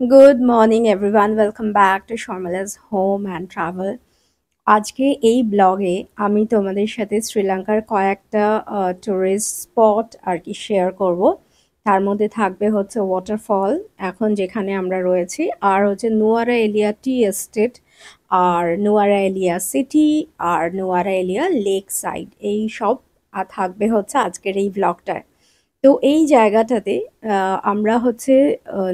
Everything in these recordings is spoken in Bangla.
Good morning everyone. Welcome back to Sharmila's Home and Travel. আজকে এই ব্লগে আমি তোমাদের সাথে শ্রীলঙ্কার কয়েকটা টুরিস্ট স্পট আর কি শেয়ার করব। তার মধ্যে থাকবে হচ্ছে ওয়াটারফল এখন যেখানে আমরা রয়েছি, আর হচ্ছে নুয়ারা এলিয়া টি এস্টেট, আর নুয়ারা এলিয়া সিটি, আর নুয়ারা এলিয়া লেক সাইড, এই সব থাকবে হচ্ছে আজকের এই ব্লগটায়। তো এই জায়গাটাতে আমরা হচ্ছে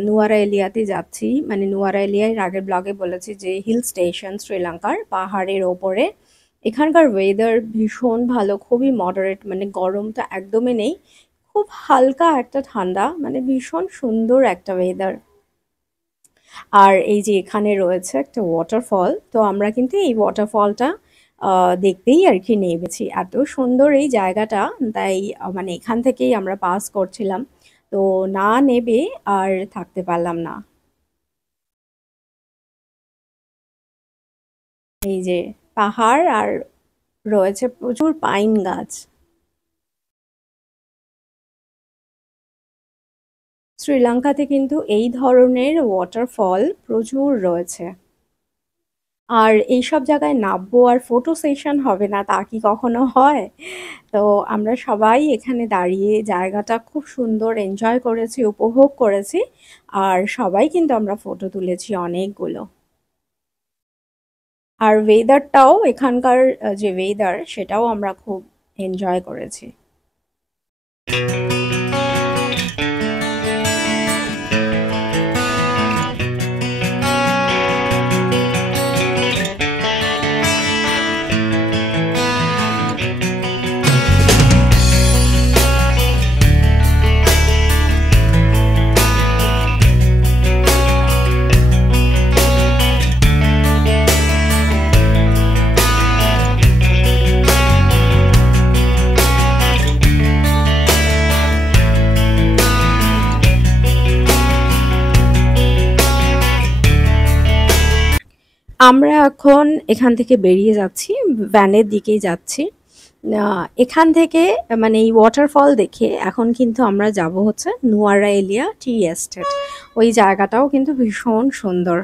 নুয়ারা এলিয়াতে যাচ্ছি। মানে নুয়ারা এলিয়ার আগের ব্লগে বলেছি যে হিল স্টেশন শ্রীলঙ্কার পাহাড়ের ওপরে। এখানকার ওয়েদার ভীষণ ভালো, খুবই মডারেট, মানে গরম তো একদমই নেই, খুব হালকা একটা ঠান্ডা, মানে ভীষণ সুন্দর একটা ওয়েদার। আর এই যে এখানে রয়েছে একটা ওয়াটারফল, তো আমরা কিন্তু এই ওয়াটারফলটা দেখতেই আর কি নেমেছি। এত সুন্দর এই জায়গাটা, তাই মানে এখান থেকেই আমরা পাস করছিলাম, তো না নেবে আর থাকতে পারলাম না। এই যে পাহাড়, আর রয়েছে প্রচুর পাইন গাছ। শ্রীলঙ্কাতে কিন্তু এই ধরনের ওয়াটারফল প্রচুর রয়েছে। আর এইসব জায়গায় নামবো আর ফটো সেশন হবে না তা কি কখনো হয়? তো আমরা সবাই এখানে দাঁড়িয়ে জায়গাটা খুব সুন্দর এনজয় করেছি, উপভোগ করেছি। আর সবাই কিন্তু আমরা ফটো তুলেছি অনেকগুলো। আর ওয়েদারটাও এখানকার যে ওয়েদার সেটাও আমরা খুব এনজয় করেছি। আমরা এখন এখান থেকে বেরিয়ে যাচ্ছি, ভ্যানের দিকেই যাচ্ছি। এখান থেকে মানে এই ওয়াটারফল দেখে এখন কিন্তু আমরা যাব হচ্ছে নুয়ারা এলিয়া টি এস্টেট। ওই জায়গাটাও কিন্তু ভীষণ সুন্দর।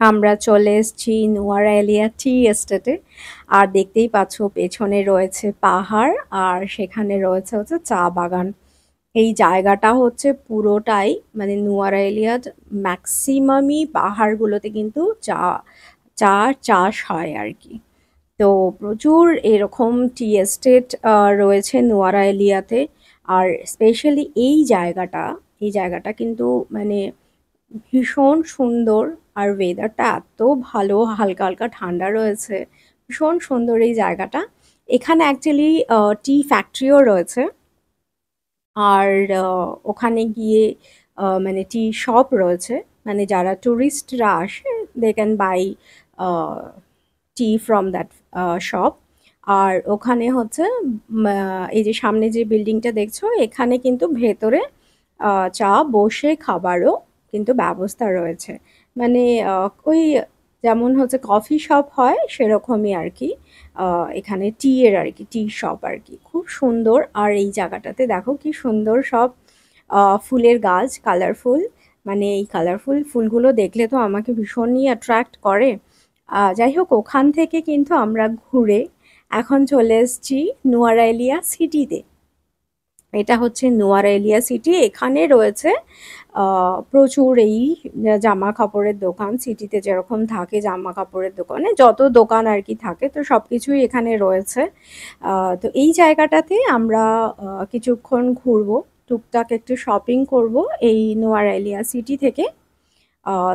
আমরা চলে এসেছি নুয়ারা এলিয়া টি এস্টেটে। আর দেখতেই পাচ্ছ পেছনে রয়েছে পাহাড়, আর সেখানে রয়েছে হচ্ছে চা বাগান। এই জায়গাটা হচ্ছে পুরোটাই মানে নুয়ারা এলিয়ার ম্যাক্সিমামই পাহাড়গুলোতে কিন্তু চা চা চাষ হয় আর কি। তো প্রচুর এরকম টি এস্টেট রয়েছে নুয়ারা এলিয়াতে। আর স্পেশালি এই জায়গাটা কিন্তু মানে ভীষণ সুন্দর। আর ওয়েদারটা এত ভালো, হালকা হালকা ঠান্ডা রয়েছে, ভীষণ সুন্দর এই জায়গাটা। এখানে অ্যাকচুয়ালি টি ফ্যাক্টরিও রয়েছে। আর ওখানে গিয়ে মানে টি শপ রয়েছে, মানে যারা টুরিস্টরা আসে they can buy tea from that shop. আর ওখানে হচ্ছে এই যে সামনে যে বিল্ডিংটা দেখছো, এখানে কিন্তু ভেতরে চা বসে খাবারও কিন্তু ব্যবস্থা রয়েছে। মানে ওই যেমন হচ্ছে কফি শপ হয় সেরকমই আর কি। এখানে টি এর আর কি টি শপ আর কি, খুব সুন্দর। আর এই জায়গাটাতে দেখো কি সুন্দর সব ফুলের গাছ, কালারফুল। মানে এই কালারফুল ফুলগুলো দেখলে তো আমাকে ভীষণই অ্যাট্রাক্ট করে। যাই হোক, ওখান থেকে কিন্তু আমরা ঘুরে এখন চলে এসেছি নুয়ারা এলিয়া সিটিতে। এটা হচ্ছে নুয়ারা এলিয়া সিটি। এখানে রয়েছে প্রচুর এই জামা কাপড়ের দোকান, সিটিতে যেরকম থাকে জামা কাপড়ের দোকানে যত দোকান আর কি থাকে, তো সব কিছুই এখানে রয়েছে। তো এই জায়গাটাতে আমরা কিছুক্ষণ ঘুরবো, টুকটাক একটু শপিং করব এই নুয়ারা এলিয়া সিটি থেকে।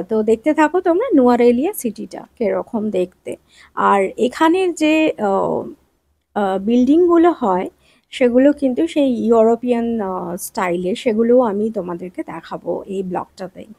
তো দেখতে থাকো তোমরা নুয়ারা এলিয়া সিটিটা কিরকম দেখতে। আর এখানের যে বিল্ডিংগুলো হয় সেগুলো কিন্তু সেই ইউরোপিয়ান স্টাইলে, সেগুলোও আমি তোমাদেরকে দেখাবো এই ব্লগটাতেই।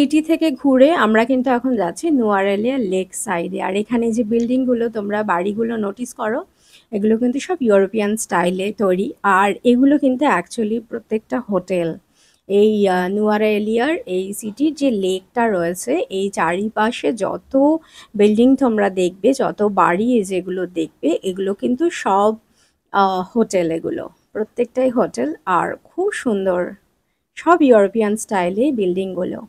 সিটি থেকে ঘুরে আমরা কিন্তু এখন যাচ্ছি নুয়ারেলিয়া লেক সাইডে। আর এখানে যে বিল্ডিংগুলো তোমরা বাড়িগুলো নোটিস করো, এগুলো কিন্তু সব ইউরোপিয়ান স্টাইলে তৈরি। আর এগুলো কিন্তু অ্যাকচুয়ালি প্রত্যেকটা হোটেল। এই নুয়ারেলিয়ার এই সিটির যে লেকটা রয়েছে, এই চারিপাশে যত বিল্ডিং তোমরা দেখবে, যত বাড়ি যেগুলো দেখবে, এগুলো কিন্তু সব হোটেল। এগুলো প্রত্যেকটাই হোটেল, আর খুব সুন্দর, সব ইউরোপিয়ান স্টাইলে বিল্ডিংগুলো।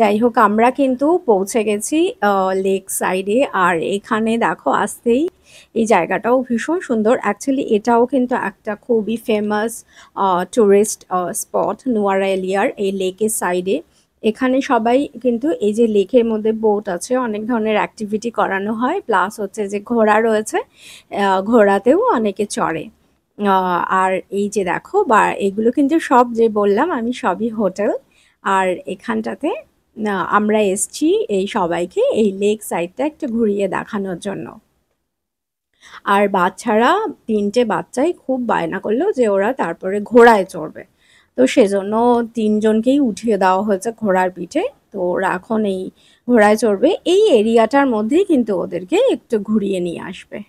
যাই হোক, আমরা কিন্তু পৌঁছে গেছি লেক সাইডে। আর এখানে দেখো আসতেই এই জায়গাটাও ভীষণ সুন্দর। অ্যাকচুয়ালি এটাও কিন্তু একটা খুবই ফেমাস টুরিস্ট স্পট নুয়ারেলিয়ার এই লেকের সাইডে। এখানে সবাই কিন্তু এই যে লেকের মধ্যে বোট আছে, অনেক ধরনের অ্যাক্টিভিটি করানো হয়, প্লাস হচ্ছে যে ঘোড়া রয়েছে, ঘোড়াতেও অনেকে চড়ে। আর এই যে দেখো, বা এগুলো কিন্তু সব যে বললাম আমি সবই হোটেল। আর এখানটাতে আমরা এসছি এই সবাইকে এই লেক সাইডটা একটু ঘুরিয়ে দেখানোর জন্য। আর বাচ্চারা, 3টে বাচ্চাই খুব বায়না করলো যে ওরা তারপরে ঘোড়ায় চড়বে, তো সেজন্য 3জনকেই উঠিয়ে দেওয়া হয়েছে ঘোড়ার পিঠে। তো ওরা এখন এই ঘোড়ায় চড়বে। এই এরিয়াটার মধ্যেই কিন্তু ওদেরকে একটু ঘুরিয়ে নিয়ে আসবে।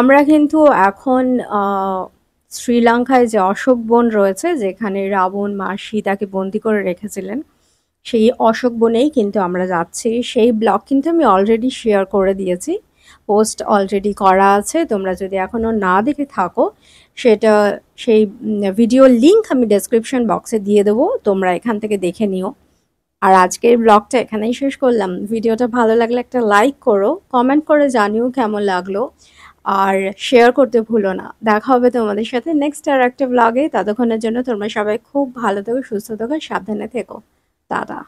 আমরা কিন্তু এখন শ্রীলঙ্কায় যে অশোক বন রয়েছে, যেখানে রাবণ মা সীতাকে বন্দি করে রেখেছিলেন, সেই অশোক বনেই কিন্তু আমরা যাচ্ছি। সেই ব্লগ কিন্তু আমি অলরেডি শেয়ার করে দিয়েছি, পোস্ট অলরেডি করা আছে। তোমরা যদি এখনও না দেখে থাকো, সেটা সেই ভিডিও লিঙ্ক আমি ডেসক্রিপশন বক্সে দিয়ে দেবো, তোমরা এখান থেকে দেখে নিও। আর আজকের ব্লগটা এখানেই শেষ করলাম। ভিডিওটা ভালো লাগলে একটা লাইক করো, কমেন্ট করে জানিও কেমন লাগলো, আর শেয়ার করতে ভুলো না। দেখা হবে তোমাদের সাথে নেক্সট আর একটা ব্লগে। ততক্ষণের জন্য তোমরা সবাই খুব ভালো থেকো, সুস্থ থেকো, সাবধানে থেকো। টাটা।